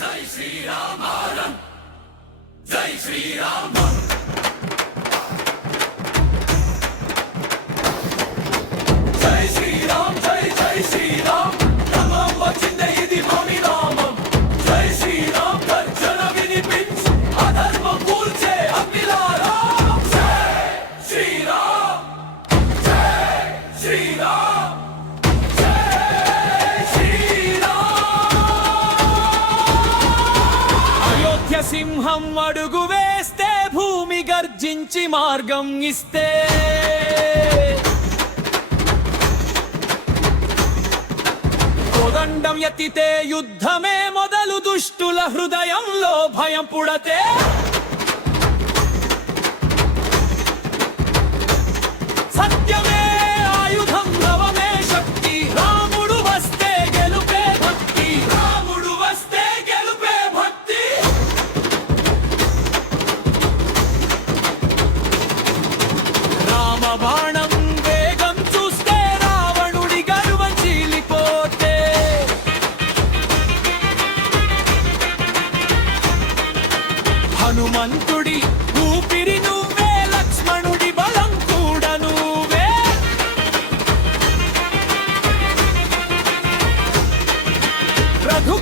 జై శ్రీరామ జై శ్రీరామ జై శ్రీరామ్ జై జై శ్రీరామ్ నామం వచ్చిందే ఇది మౌని నామం జై శ్రీరామ్ గర్జన వినిపించు అధర్మం కూల్చే అగ్నిలారా జై శ్రీరామ్ జై శ్రీరామ్ సింహం అడుగు వేస్తే భూమి గర్జించి మార్గం ఇస్తే కోదండం ఎత్తితే యుద్ధమే మొదలు దుష్టుల హృదయంలో భయం పుడతే సత్యమే ఆయుధం నవమే శక్తి రాముడు వస్తే గెలుపే భక్తి రాముడు వస్తే గెలుపే భక్తి బాణం వేగం చూస్తే రావణుడి గర్వం చీలిపోతే హనుమంతుడి ఊపిరి నువ్వే లక్ష్మణుడి బలం కూడా నువ్వే రఘు